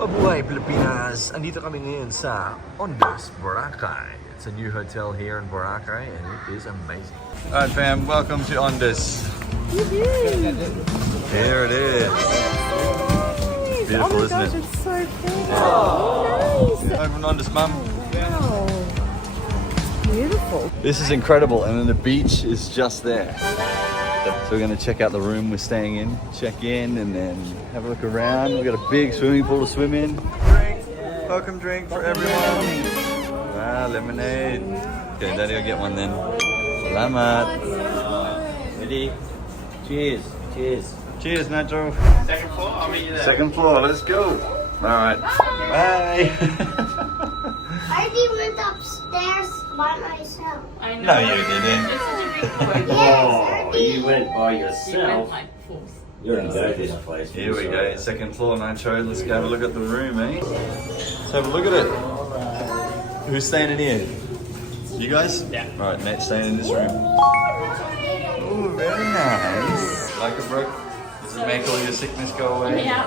Mabuhay Pilipinas! Andito kami ngayon sa Ondus, Boracay. It's a new hotel here in Boracay and it is amazing. Alright fam, welcome to Ondus. Here it is. Beautiful, isn't it? It's so pretty. Oh, nice. Over in Ondus, Mum. Wow. Beautiful. This is incredible, and then the beach is just there. So we're going to check out the room we're staying in, check in, and then have a look around. We've got a big swimming pool to swim in. Drink, welcome drink for everyone. Wow, lemonade. Okay, Daddy will get one then. Salamat. Ready? Cheers. Cheers. Cheers, Nacho. Second floor, I'll meet you there. Second floor, let's go. All right. Bye. I already went upstairs by myself. I know. No, you didn't. Oh, you went by yourself. You're in this place. Here we go, second floor, Nacho. Let's go have a look at the room, eh? Let's have a look at it. Who's staying in here? You guys? Yeah. Right, Nate's staying in this room. Oh, very nice. Like it, bro? Does it make all your sickness go away? Yeah.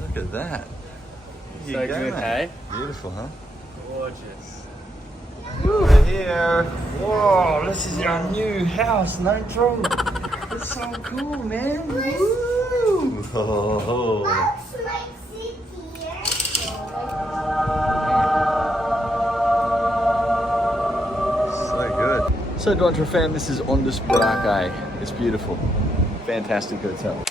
Look at that. So good, hey? Beautiful, huh? Gorgeous. Over here. Whoa, this is our new house, Nitro. It's so cool, man. Woo! Oh. Looks like city here. So good. So Dontra fam, this is Ondus Boracay. It's beautiful. Fantastic hotel.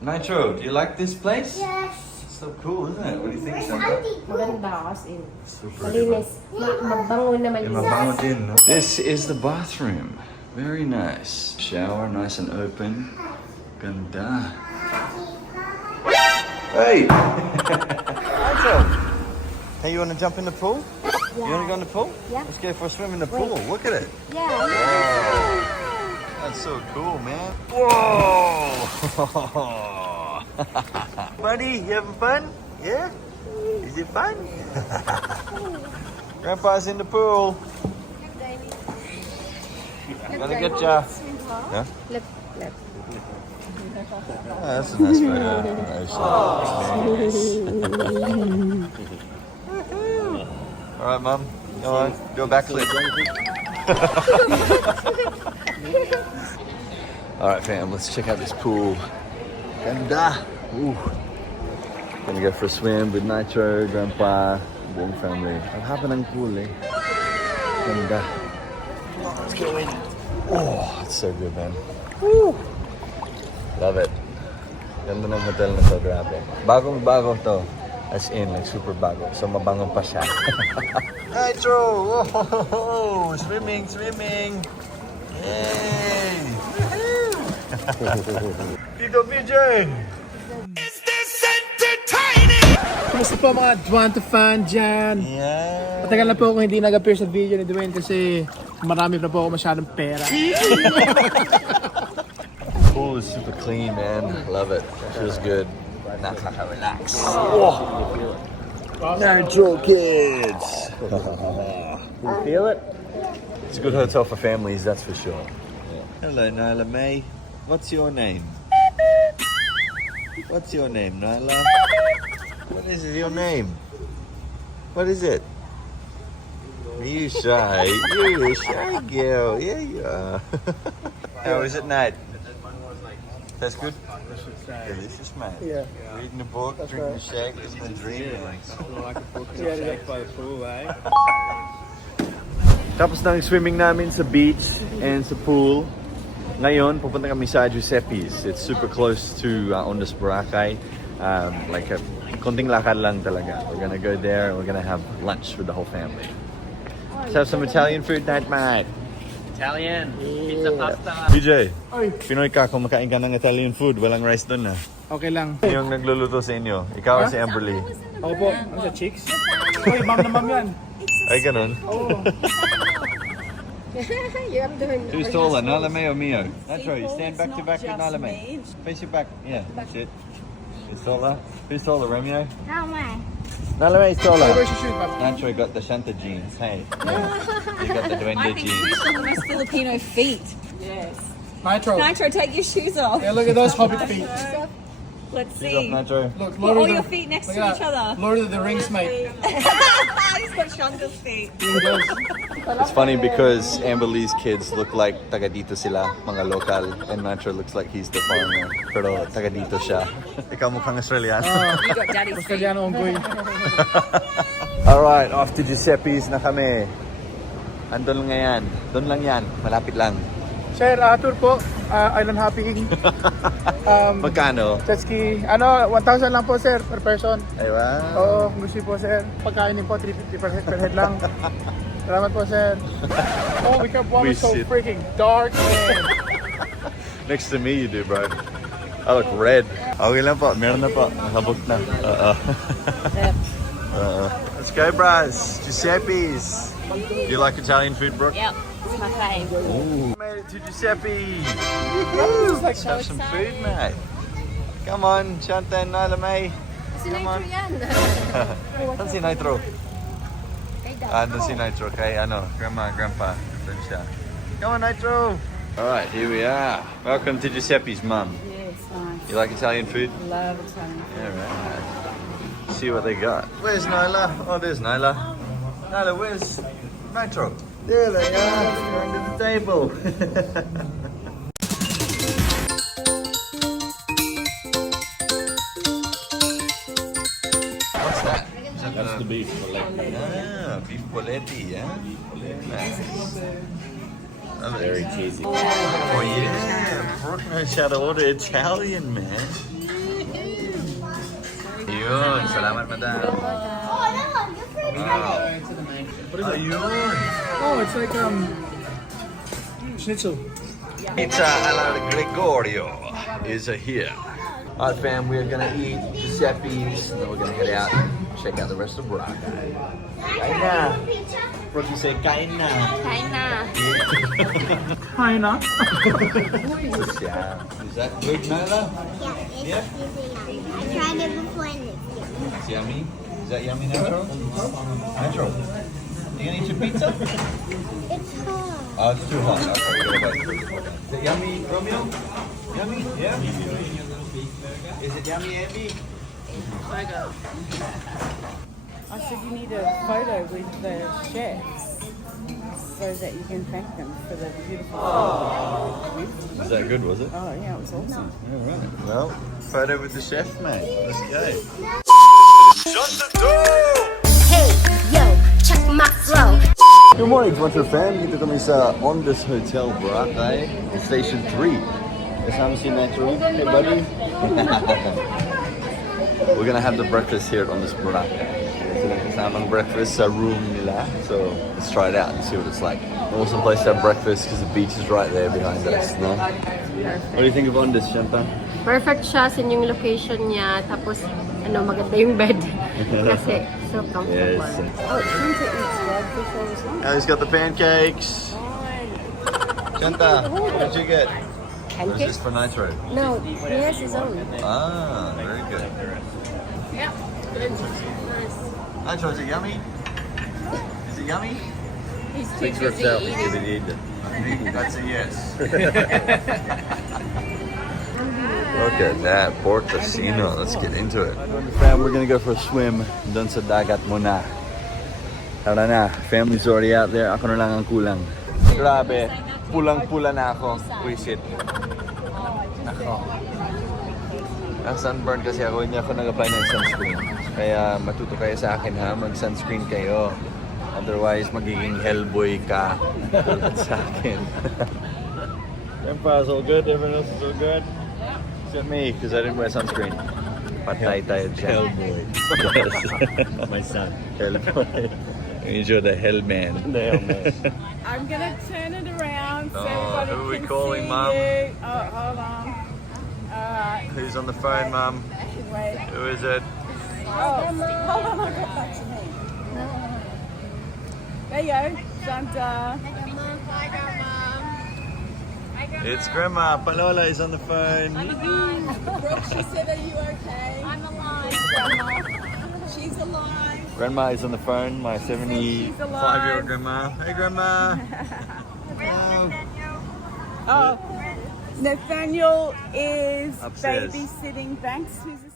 Nitro, do you like this place? Yes. It's so cool, isn't it? What do you think, Where's Sandra? Auntie? Maganda as in. Super. Malinis. Mabango naman Yeah, yun. mabango din, no? This is the bathroom. Very nice. Shower, nice and open. Ganda. Hey! Nitro! Hey, you want to jump in the pool? You want to go in the pool? Yeah. Let's go for a swim in the pool. Look at it. Yeah. Whoa. That's so cool, man. Whoa! Buddy, you having fun? Yeah? Is it fun? Grandpa's in the pool. Gonna get ya. Yeah? Left. Oh, that's a nice photo. All right, Mum. Go on. Do a backflip. All right, fam. Let's check out this pool. Ganda. Ooh. Gonna go for a swim with Nitro, Grandpa, buong family. Ang haba ng pool, eh. Ganda. Let's go in. Oh, it's so good, man. Woo. Love it. Ganda ng hotel na to, grabe. Bagong-bago to. As in, like super bago. So, mabango pa siya. Nitro! Oh, swimming! Yay! Tito BJ! Kumusta po mga Dwanta fan dyan? Yeah! Matagal na po ako hindi nag-appear sa video ni Dwayne kasi marami na po ako masyadong pera. Pool is super clean, man. Love it. Feels good. Nakaka-relax. Oh. Nitro kids! You feel it? It's a good hotel for families, that's for sure. Hello, Nyla May. What's your name? What's your name, Nyla? What is your name? What is it? Are you shy? You're a shy girl. Yeah, you are. How is it, Nate? That's good? Delicious, mate. Yeah. Reading a book, drinking a shake, living a dream. By the pool, eh? Tapos ng swimming namin sa beach and sa pool. Ngayon, pupunta kami sa Giuseppe's. It's super close to Ondus Boracay. Like a konting lakad lang talaga. We're gonna go there and we're gonna have lunch with the whole family. Let's have some Italian food night, mate. Italian. Pizza pasta. BJ, Oy, Pinoy ka, kumakain ka ng Italian food. Walang rice doon na. okay lang. Yung nagluluto sa inyo, ikaw si Amberly. Ako po, ano sa chicks? Uy, ma'am na ma'am yan. Ay, ganun. Oo. Who's taller, Nala May or Mio? That's right, you stand back to back with Nala May. Face your back, yeah, that's it. Who's taller? Who's taller, Romeo? How am I? Nalamay Sola. Where's your shoes, Papa? Nitro got the Shanta jeans. Hey. You got the Duende I think jeans. who's got the most Filipino feet? Yes. Nitro. Nitro, take your shoes off. Yeah, look at those hobbit feet. Let's Shoes see. off, Nitro. Look, Put Lord all of your the, feet next look to at each that. other. Lord of the Rings, mate. He's got Shonda's feet. It's funny because Amber Lee's kids look like taga dito sila, mga local, and Nitro looks like he's the foreigner. Pero taga dito siya. Ikaw mukhang Australiano. You got daddy's feet. Australiano unggoy. Alright, off to Giuseppe's na kami. Andun lang yan. Doon lang yan. Malapit lang. Sir, tour po. Island hopping. Magkano? Jet ski. 1,000 lang po, sir, per person. Ay, wow. Oo, kung gusto po, sir. Pagkain din po, 350 per head lang. Salamat po, sir. Oh, we kept one so Visit. freaking dark, man. Next to me you do, bro. I look red. Okay lang po. Meron na po. Nakabok na. Let's go, bros. Giuseppe's. You like Italian food, Brooke? Yep, it's my fave. Ooh. Made it to Giuseppe. Woo. Let's have some food, mate. Come on, Shanta and Nyla May. Come on. Saan si Nitro? Doon si Nitro kay grandma, grandpa. Doon siya. Come on, Nitro. Alright, here we are. Welcome to Giuseppe's mum. Yes, nice. You like Italian food? Love Italian. Yeah, right. See what they got. Where's Nyla? Oh, there's Nyla. Nyla, where's Nitro? There they are. Going to the table. What's that? That's the beef fillet. Beef poletti, yeah? Nice. Very cheesy. Oh yeah, Brooke knows how to order Italian, man. Yun, salamat madam. Oh, no, you're pretty. Wow. Ayun. Oh, it's like, schnitzel. Pizza alla Gregorio is here. Alright fam, we're gonna eat Giuseppe's, and then we're gonna head out and check out the rest of Boracay. Kain na! Brooke, you say kain na. Kain na. Hi, na. Yeah. Is that good, Nyla? Yeah, it's yummy. I tried it before and it's yummy. It's yummy? Is that yummy, Nitro? Nitro, you gonna eat your pizza? It's hot. Oh, it's too hot. Okay, we're gonna wait. Is it yummy, Romeo? Yummy? Yeah? Is it yummy, Andy? I said you need a photo with the chefs so that you can thank them for the beautiful food. Was that good, was it? Oh yeah, it was awesome. All right. Well, photo with the chef, mate. Let's go. Hey, yo, check my flow. Good morning, Adventure fan. Dito kami sa Ondus Hotel, Boracay, Station 3. Kasama si Nitro. Hey, buddy. We're gonna have the breakfast here at Ondus Boracay. So kasamang breakfast sa room nila. So let's try it out and see what it's like. Awesome place to have breakfast because the beach is right there behind us. No? What do you think of Ondus, Shanta? Perfect siya sa yung location niya. Tapos, maganda yung bed. Kasi, so comfortable. Yes. Oh, Santa eats ragfish all the time. He's got the pancakes. Shanta, what did you get? Or is this for Nitro? No, he has his own. Ah, very good. Yeah. Nice. Nitro, is it yummy? Is it yummy? He's too Speaks for busy itself. eating. That's a yes. Look at that, pork casino. Let's get into it. Fam, we're gonna go for a swim dun sa dagat muna. Tara na, family's already out there. Ako na lang ang kulang. Grabe, pulang-pula na ako. Wisit. Ako. Sunburn kasi ako, hindi ako nag-apply ng sunscreen. Kaya matuto kayo sa akin ha, mag-sunscreen kayo. Otherwise, magiging hellboy ka tulad sa akin. Empire's all good, everyone else is all good. Except me, because I didn't wear sunscreen. Patay tayo dyan. Hellboy. My son. Hellboy. You're the hellman. The hellman. I'm gonna turn it around so Oh, everybody who are we can calling, see Mum? you. Oh, hold on. Alright, Who's on the phone, Mum? wait. Who is it? Oh, hold on, I got back to me. There you go, Santa. Hi, Grandma. It's Grandma. Palola is on the phone. Brooke, she said, are you okay? I'm alive. Grandma. She He's alive. Grandma is on the phone, my 75-year-old grandma. Hey, Grandma. Oh, Nathaniel is Upstairs. babysitting Banks, who's a